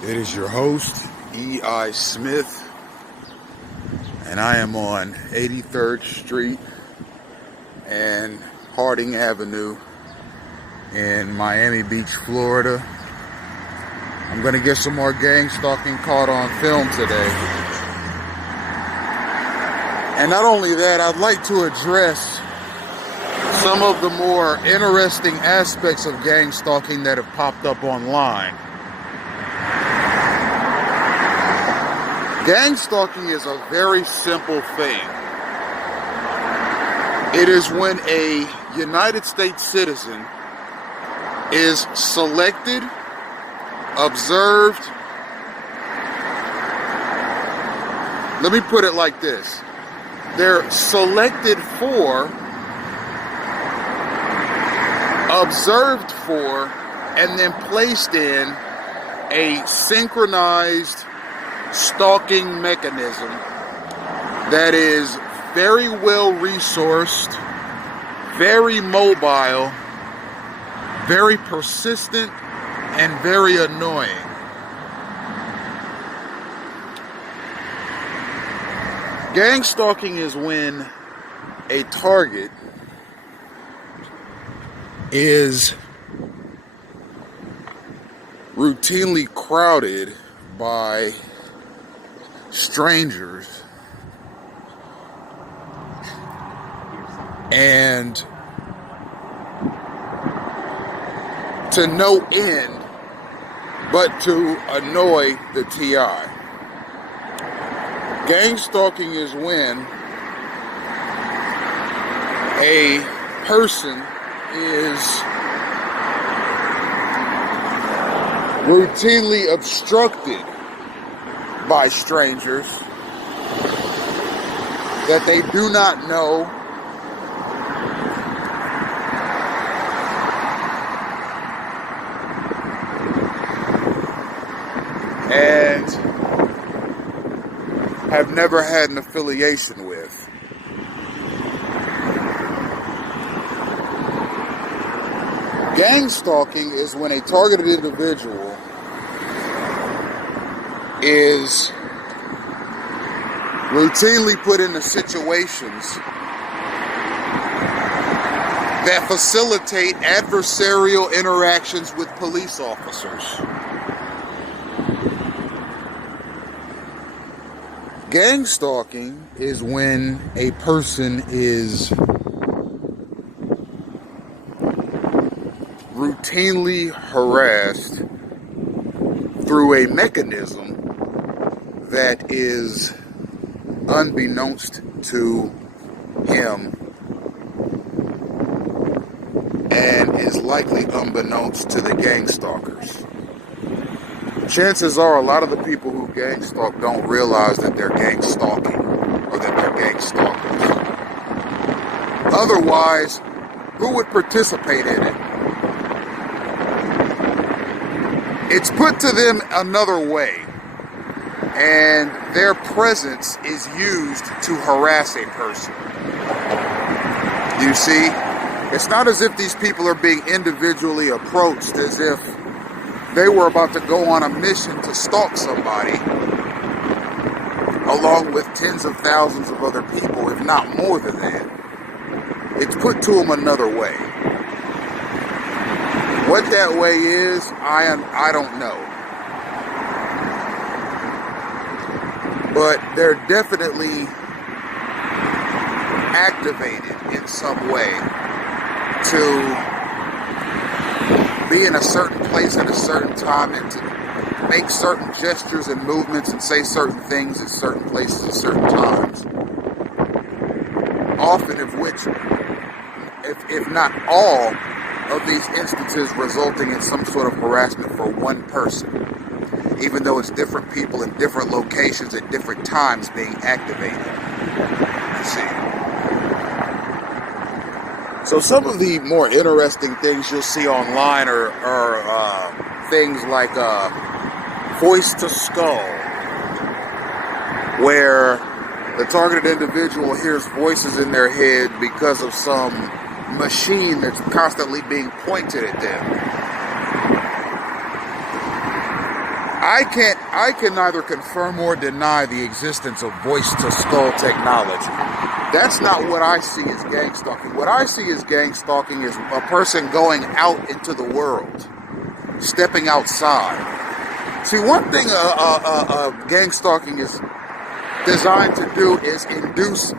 It is your host, E.I. Smith, and I am on 83rd Street and Harding Avenue in Miami Beach, Florida. I'm going to get some more gang stalking caught on film today. And not only that, I'd like to address some of the more interesting aspects of gang stalking that have popped up online. Gang stalking is a very simple thing. It is when a United States citizen is selected, observed. Let me put it like this. They're selected for, observed for, and then placed in a synchronized stalking mechanism that is very well resourced, very mobile, very persistent, and very annoying. Gang stalking is when a target is routinely crowded by strangers and to no end but to annoy the TI. Gang stalking is when a person is routinely obstructed by strangers that they do not know, and have never had an affiliation with. Gang stalking is when a targeted individual is routinely put into situations that facilitate adversarial interactions with police officers. Gang stalking is when a person is routinely harassed through a mechanism that is unbeknownst to him and is likely unbeknownst to the gang stalkers. Chances are a lot of the people who gang stalk don't realize that they're gang stalking or that they're gang stalkers. Otherwise, who would participate in it? It's put to them another way, and their presence is used to harass a person. You see, it's not as if these people are being individually approached as if they were about to go on a mission to stalk somebody along with tens of thousands of other people, if not more than that. It's put to them another way. What that way is, I don't know. But they're definitely activated in some way to be in a certain place at a certain time and to make certain gestures and movements and say certain things at certain places at certain times. Often of which, if not all, of these instances resulting in some sort of harassment for one person, even though it's different people in different locations at different times being activated. You see. So some of the more interesting things you'll see online are things like voice to skull, where the targeted individual hears voices in their head because of some machine that's constantly being pointed at them. I I can neither confirm or deny the existence of voice-to-skull technology. That's not what I see as gang stalking. What I see as gang stalking is a person going out into the world, stepping outside. See, one thing gang stalking is designed to do is induce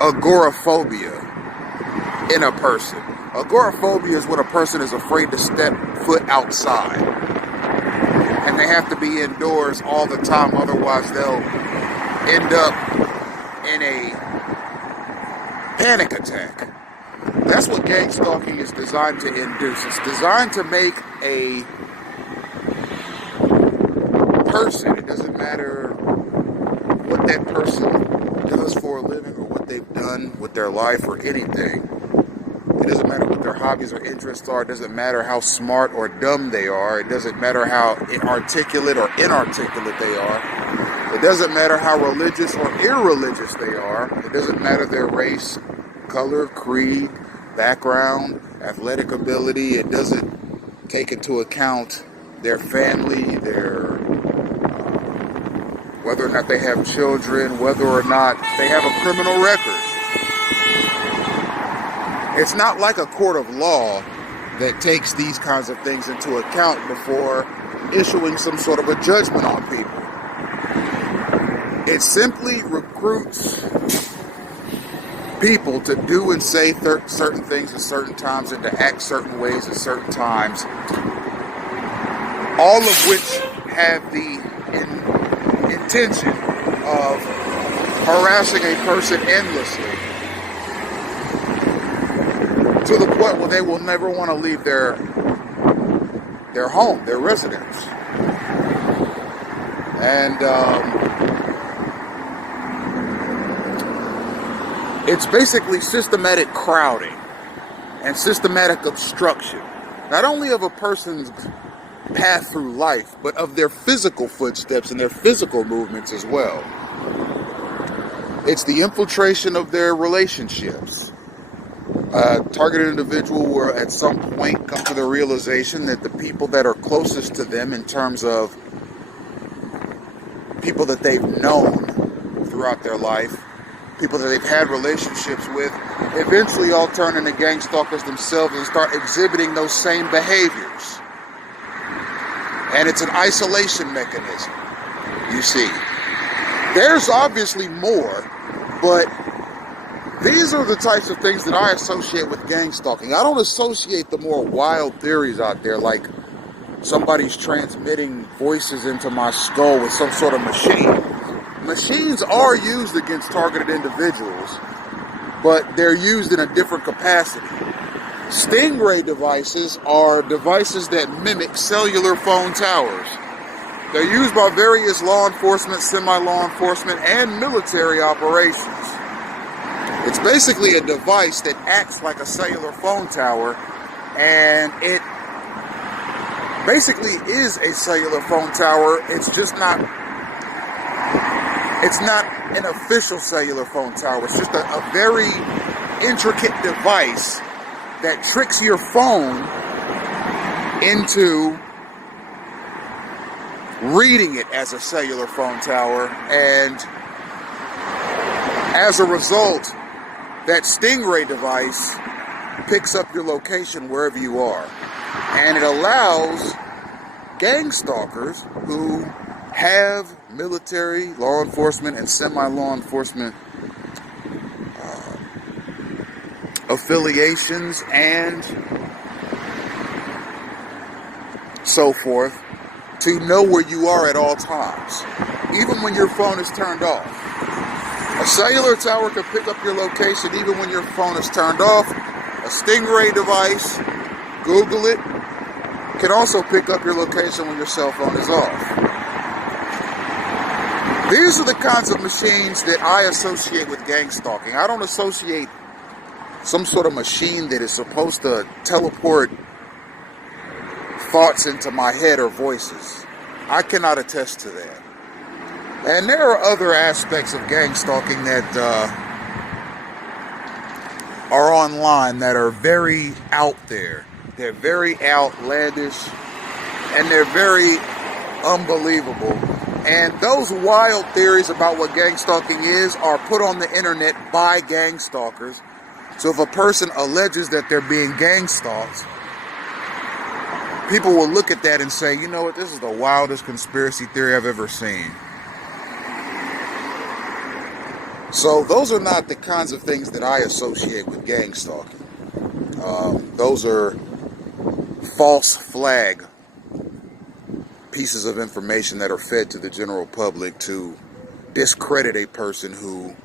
agoraphobia in a person. Agoraphobia is when a person is afraid to step foot outside. And they have to be indoors all the time, otherwise they'll end up in a panic attack. That's what gang stalking is designed to induce. It's designed to make a person, it doesn't matter what that person does for a living or what they've done with their life or anything. It doesn't matter what their hobbies or interests are. It doesn't matter how smart or dumb they are. It doesn't matter how articulate or inarticulate they are. It doesn't matter how religious or irreligious they are. It doesn't matter their race, color, creed, background, athletic ability. It doesn't take into account their family, their whether or not they have children, whether or not they have a criminal record. It's not like a court of law that takes these kinds of things into account before issuing some sort of a judgment on people. It simply recruits people to do and say certain things at certain times and to act certain ways at certain times, all of which have the intention of harassing a person endlessly to the point where they will never want to leave their home, their residence. And it's basically systematic crowding and systematic obstruction, not only of a person's path through life, but of their physical footsteps and their physical movements as well. It's the infiltration of their relationships. A targeted individual will at some point come to the realization that the people that are closest to them in terms of people that they've known throughout their life, people that they've had relationships with, eventually all turn into gang stalkers themselves and start exhibiting those same behaviors. And it's an isolation mechanism, you see. There's obviously more, but these are the types of things that I associate with gang stalking. I don't associate the more wild theories out there, like somebody's transmitting voices into my skull with some sort of machine. Machines are used against targeted individuals, but they're used in a different capacity. Stingray devices are devices that mimic cellular phone towers. They're used by various law enforcement, semi-law enforcement, and military operations. It's basically a device that acts like a cellular phone tower, and it basically is a cellular phone tower. It's not an official cellular phone tower. It's just a very intricate device that tricks your phone into reading it as a cellular phone tower, and as a result, that Stingray device picks up your location wherever you are. And it allows gang stalkers who have military, law enforcement, and semi-law enforcement affiliations and so forth to know where you are at all times, even when your phone is turned off. A cellular tower can pick up your location even when your phone is turned off. A Stingray device, Google it, can also pick up your location when your cell phone is off. These are the kinds of machines that I associate with gang stalking. I don't associate some sort of machine that is supposed to teleport thoughts into my head or voices. I cannot attest to that. And there are other aspects of gang stalking that are online that are very out there. They're very outlandish. and they're very unbelievable. And those wild theories about what gang stalking is are put on the internet by gang stalkers. So if a person alleges that they're being gang stalked, people will look at that and say, you know what, this is the wildest conspiracy theory I've ever seen. So those are not the kinds of things that I associate with gang stalking. Those are false flag pieces of information that are fed to the general public to discredit a person who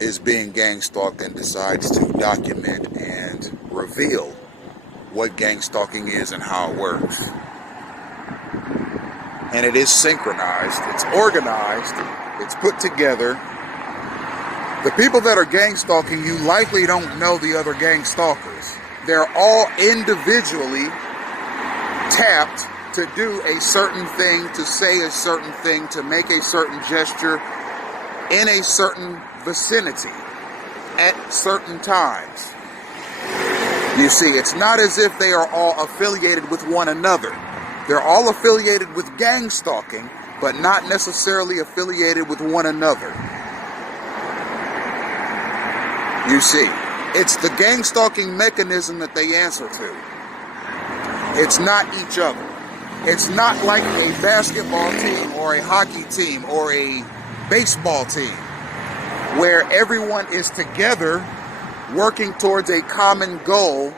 is being gang stalked and decides to document and reveal what gang stalking is and how it works. And it is synchronized, it's organized, it's put together. The people that are gang stalking you likely don't know the other gang stalkers. They're all individually tapped to do a certain thing, to say a certain thing, to make a certain gesture in a certain vicinity at certain times. You see, it's not as if they are all affiliated with one another. They're all affiliated with gang stalking, but not necessarily affiliated with one another. You see, it's the gang stalking mechanism that they answer to. It's not each other. It's not like a basketball team or a hockey team or a baseball team where everyone is together working towards a common goal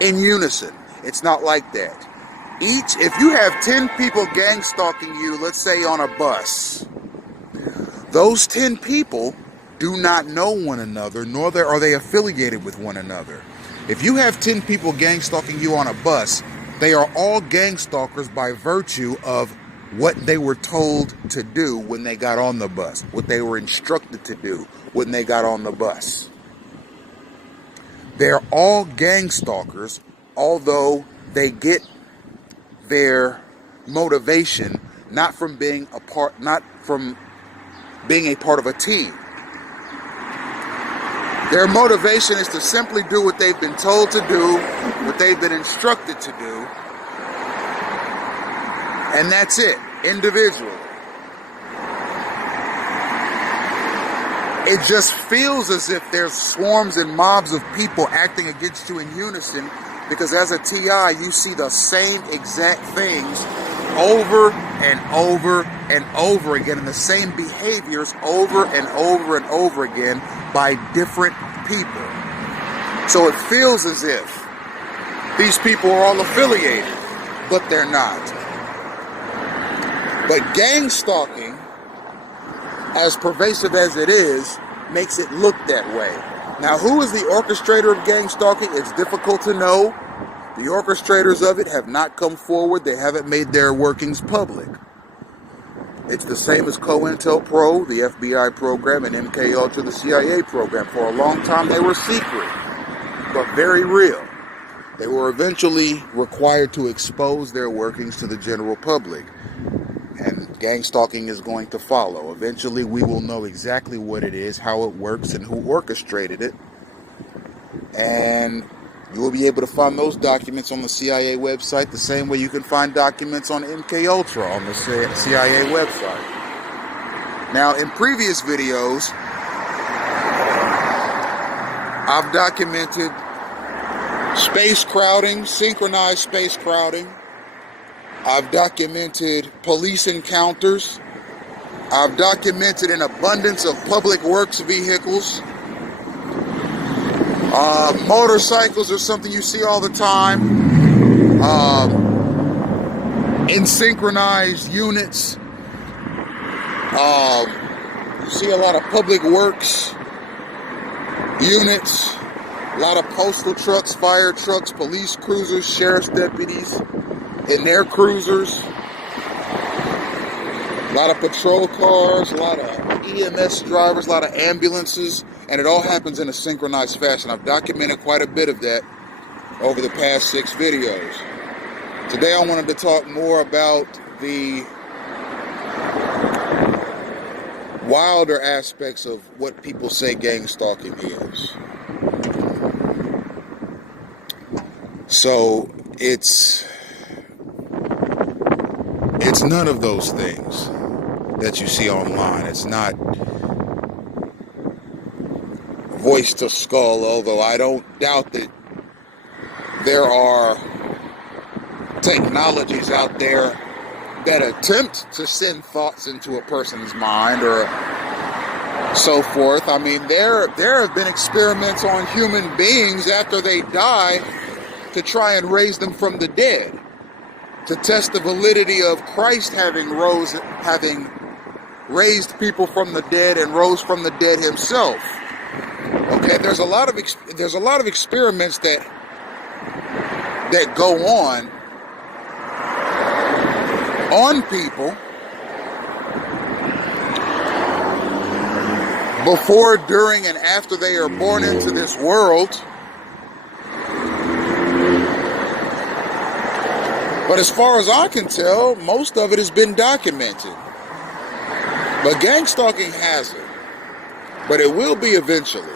in unison. It's not like that. If you have 10 people gang stalking you, let's say on a bus, those 10 people do not know one another, nor are they affiliated with one another. If you have 10 people gang stalking you on a bus, they are all gang stalkers by virtue of what they were told to do when they got on the bus, what they were instructed to do when they got on the bus. They're all gang stalkers, although they get their motivation not from being a part of a team. Their motivation is to simply do what they've been told to do, what they've been instructed to do, and that's it, individually. It just feels as if there's swarms and mobs of people acting against you in unison, because as a TI, you see the same exact things over and over and over again, and the same behaviors over and over and over again by different people. So it feels as if these people are all affiliated, but they're not. But gang stalking, as pervasive as it is, makes it look that way. Now, who is the orchestrator of gang stalking? It's difficult to know. The orchestrators of it have not come forward. They haven't made their workings public. It's the same as COINTELPRO, the FBI program, and MK Ultra, the CIA program. For a long time, they were secret, but very real. They were eventually required to expose their workings to the general public. And gang stalking is going to follow. Eventually, we will know exactly what it is, how it works, and who orchestrated it. And you will be able to find those documents on the CIA website the same way you can find documents on MK Ultra on the CIA website. Now, in previous videos, I've documented space crowding, synchronized space crowding. I've documented police encounters. I've documented an abundance of public works vehicles. Motorcycles are something you see all the time. In synchronized units. You see a lot of public works units. A lot of postal trucks, fire trucks, police cruisers, sheriff's deputies in their cruisers, a lot of patrol cars, a lot of EMS drivers, a lot of ambulances, and it all happens in a synchronized fashion. I've documented quite a bit of that over the past 6 videos. Today I wanted to talk more about the wilder aspects of what people say gang stalking is. So, it's none of those things that you see online. It's not voice to skull, although I don't doubt that there are technologies out there that attempt to send thoughts into a person's mind or so forth. I mean, there have been experiments on human beings after they die to try and raise them from the dead, to test the validity of Christ having raised people from the dead and rose from the dead himself. Okay, there's a lot of experiments that go on people before, during, and after they are born into this world. But as far as I can tell, most of it has been documented. But gang stalking hasn't. But it will be eventually.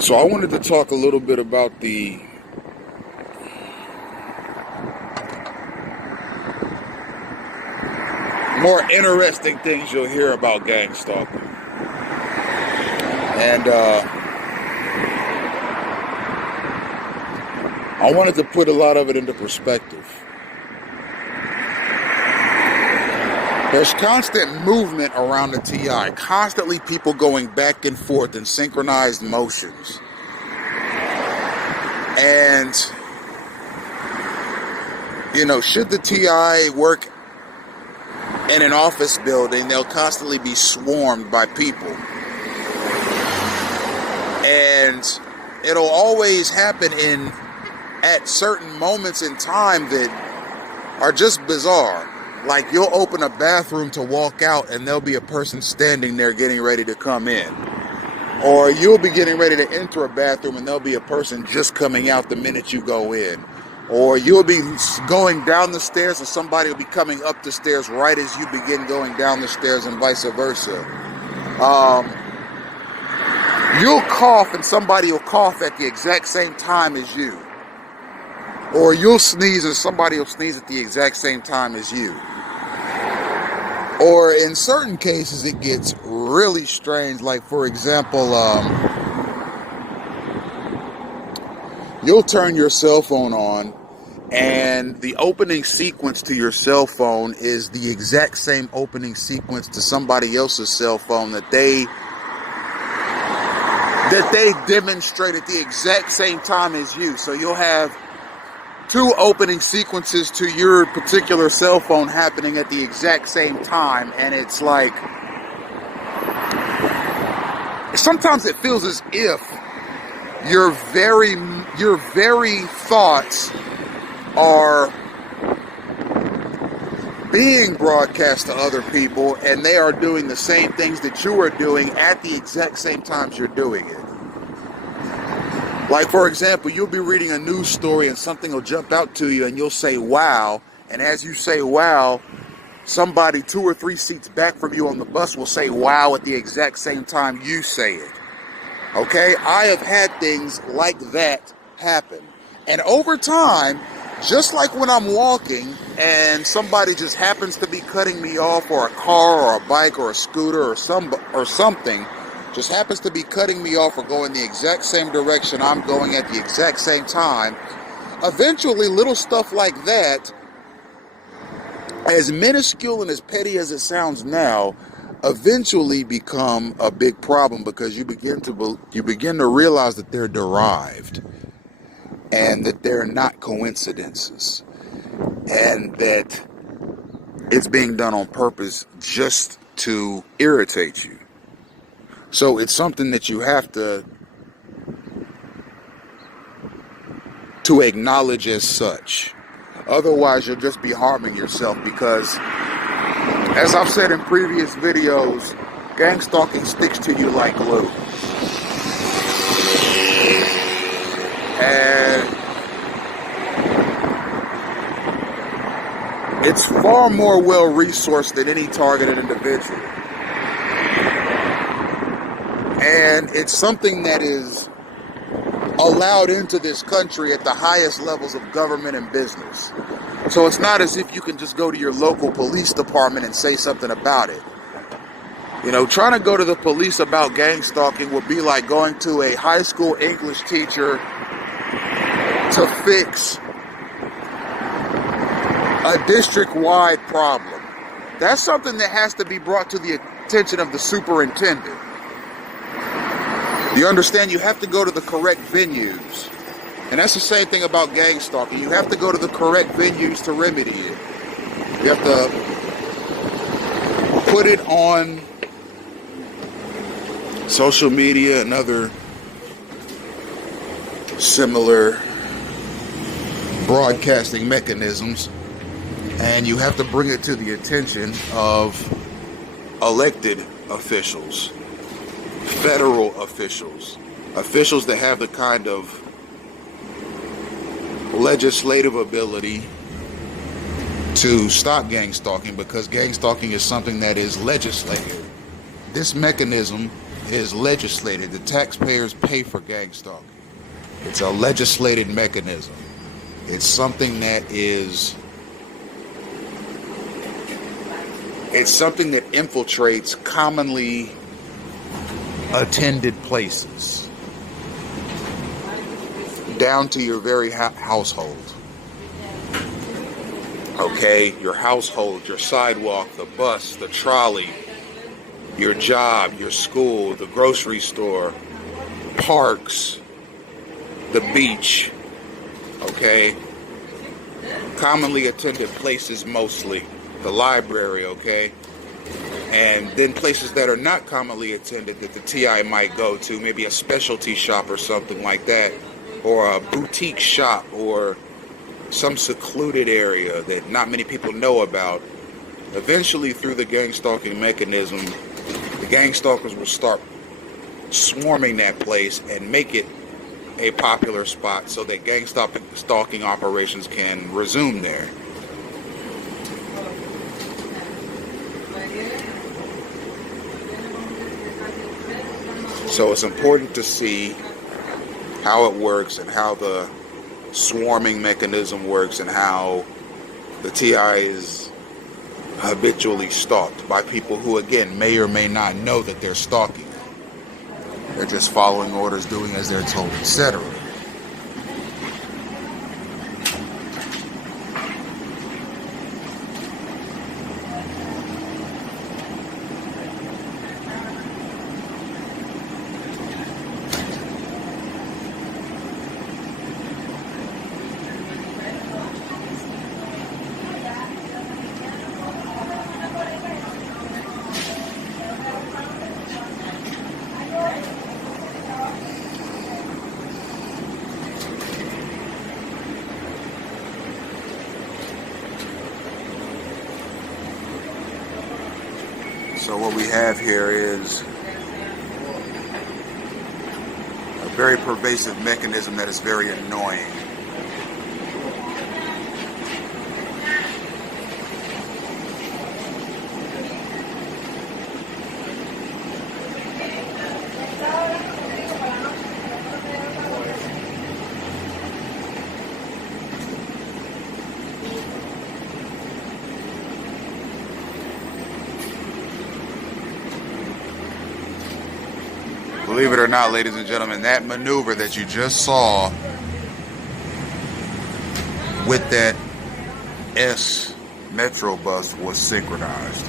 So I wanted to talk a little bit about the more interesting things you'll hear about gang stalking. And I wanted to put a lot of it into perspective. There's constant movement around the TI, constantly people going back and forth in synchronized motions. And, you know, should the TI work in an office building, they'll constantly be swarmed by people. And it'll always happen at certain moments in time that are just bizarre. Like, you'll open a bathroom to walk out and there'll be a person standing there getting ready to come in. Or you'll be getting ready to enter a bathroom and there'll be a person just coming out the minute you go in. Or you'll be going down the stairs and somebody will be coming up the stairs right as you begin going down the stairs, and vice versa. You'll cough and somebody will cough at the exact same time as you. Or you'll sneeze and somebody will sneeze at the exact same time as you. Or in certain cases it gets really strange. Like, for example, you'll turn your cell phone on and the opening sequence to your cell phone is the exact same opening sequence to somebody else's cell phone that they demonstrate at the exact same time as you. So you'll have two opening sequences to your particular cell phone happening at the exact same time, and it's like, sometimes it feels as if your very thoughts are being broadcast to other people, and they are doing the same things that you are doing at the exact same times you're doing it. Like, for example, you'll be reading a news story and something will jump out to you and you'll say, wow. And as you say, wow, somebody 2 or 3 seats back from you on the bus will say, wow, at the exact same time you say it. Okay? I have had things like that happen. And over time, just like when I'm walking and somebody just happens to be cutting me off, or a car or a bike or a scooter or something, just happens to be cutting me off or going the exact same direction I'm going at the exact same time, eventually little stuff like that, as minuscule and as petty as it sounds now, eventually become a big problem, because you begin to realize that they're derived and that they're not coincidences, and that it's being done on purpose just to irritate you. So it's something that you have to acknowledge as such. Otherwise, you'll just be harming yourself, because, as I've said in previous videos, gang stalking sticks to you like glue. And It's far more well-resourced than any targeted individual. And it's something that is allowed into this country at the highest levels of government and business. So it's not as if you can just go to your local police department and say something about it. You know, trying to go to the police about gang stalking would be like going to a high school English teacher to fix a district-wide problem. That's something that has to be brought to the attention of the superintendent. You understand? You have to go to the correct venues. And that's the same thing about gang stalking. You have to go to the correct venues to remedy it. You have to put it on social media and other similar broadcasting mechanisms, and you have to bring it to the attention of elected officials, federal officials, officials that have the kind of legislative ability to stop gang stalking, because gang stalking is something that is legislated. This mechanism is legislated. The taxpayers pay for gang stalking. It's a legislated mechanism. It's something that infiltrates commonly attended places, down to your very household. Okay, your household, your sidewalk, the bus, the trolley, your job, your school, the grocery store, parks, the beach, okay? Commonly attended places mostly, the library, okay? And then places that are not commonly attended that the TI might go to, maybe a specialty shop or something like that, or a boutique shop, or some secluded area that not many people know about. Eventually, through the gang stalking mechanism, the gang stalkers will start swarming that place and make it a popular spot so that gang stalking operations can resume there. So it's important to see how it works and how the swarming mechanism works and how the TI is habitually stalked by people who, again, may or may not know that they're stalking. They're just following orders, doing as they're told, etc. So what we have here is a very pervasive mechanism that is very annoying. Believe it or not, ladies and gentlemen, that maneuver that you just saw with that S Metro bus was synchronized.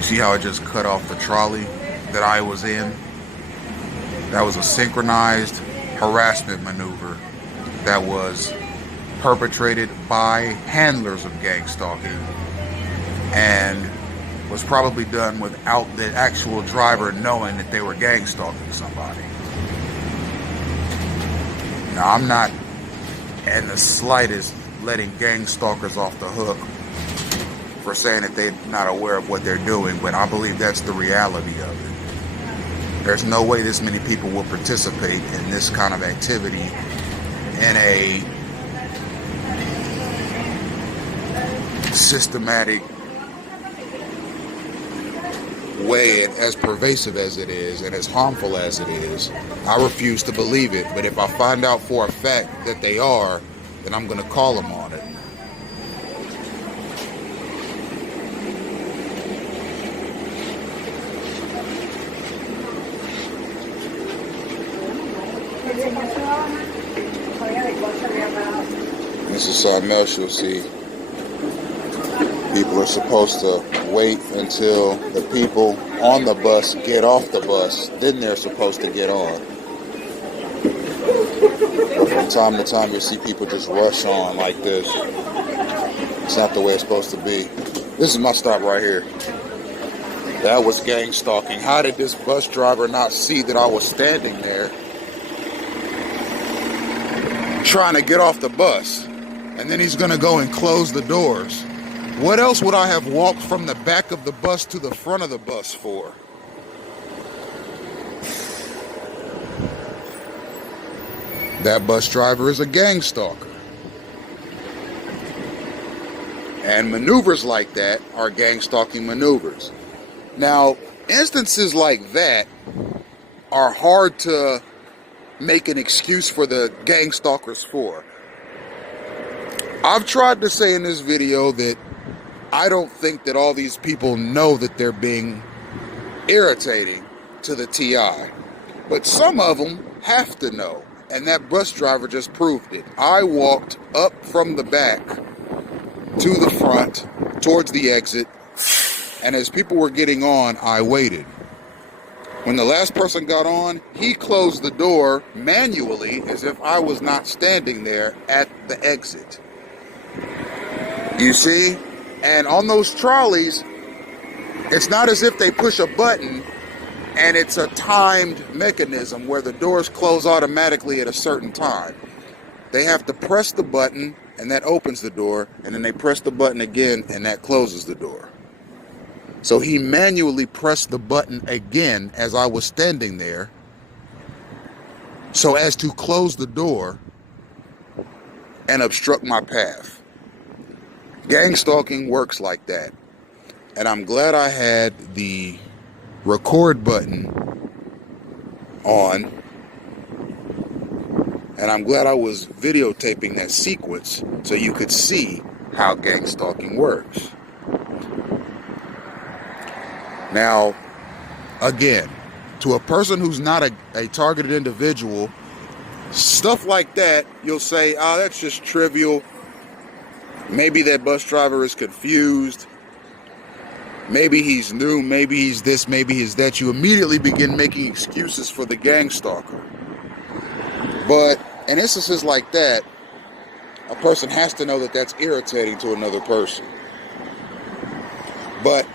See how it just cut off the trolley that I was in? That was a synchronized harassment maneuver that was perpetrated by handlers of gang stalking and was probably done without the actual driver knowing that they were gang stalking somebody. Now, I'm not in the slightest letting gang stalkers off the hook for saying that they're not aware of what they're doing, but I believe that's the reality of it. There's no way this many people will participate in this kind of activity in a systematic way, and as pervasive as it is and as harmful as it is, I refuse to believe it. But if I find out for a fact that they are, then I'm going to call them on it. This is something else you'll see. People are supposed to wait until the people on the bus get off the bus, then they're supposed to get on. But from time to time, you'll see people just rush on like this. It's not the way it's supposed to be. This is my stop right here. That was gang stalking. How did this bus driver not see that I was standing there trying to get off the bus? And then he's gonna go and close the doors. What else would I have walked from the back of the bus to the front of the bus for? That bus driver is a gang stalker. And maneuvers like that are gang stalking maneuvers. Now, instances like that are hard to make an excuse for the gang stalkers for. I've tried to say in this video that I don't think that all these people know that they're being irritating to the TI. But some of them have to know. And that bus driver just proved it. I walked up from the back to the front, towards the exit. And as people were getting on, I waited. When the last person got on, he closed the door manually as if I was not standing there at the exit. You see? And on those trolleys, it's not as if they push a button and it's a timed mechanism where the doors close automatically at a certain time. They have to press the button and that opens the door, and then they press the button again and that closes the door. So he manually pressed the button again as I was standing there so as to close the door and obstruct my path. Gang stalking works like that. And I'm glad I had the record button on. And I'm glad I was videotaping that sequence so you could see how gang stalking works. Now, again, to a person who's not a targeted individual, stuff like that, you'll say, oh, that's just trivial. Maybe that bus driver is confused. Maybe he's new. Maybe he's this. Maybe he's that. You immediately begin making excuses for the gang stalker. But in instances like that, a person has to know that that's irritating to another person. But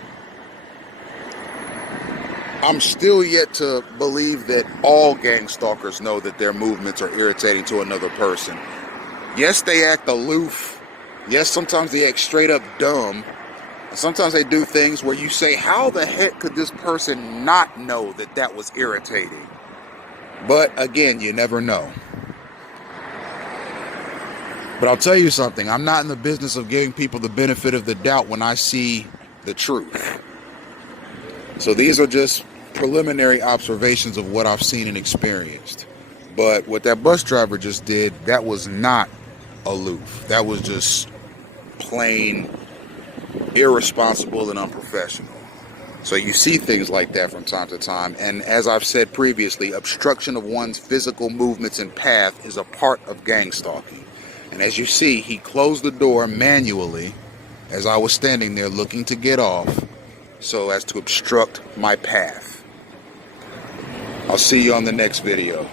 I'm still yet to believe that all gang stalkers know that their movements are irritating to another person. Yes, they act aloof. Yes, sometimes they act straight up dumb. And sometimes they do things where you say, how the heck could this person not know that that was irritating? But again, you never know. But I'll tell you something. I'm not in the business of giving people the benefit of the doubt when I see the truth. So these are just preliminary observations of what I've seen and experienced. But what that bus driver just did, that was not aloof. That was just plain irresponsible and unprofessional. So you see things like that from time to time. And as I've said previously, obstruction of one's physical movements and path is a part of gang stalking. And as you see, he closed the door manually as I was standing there looking to get off so as to obstruct my path. I'll see you on the next video.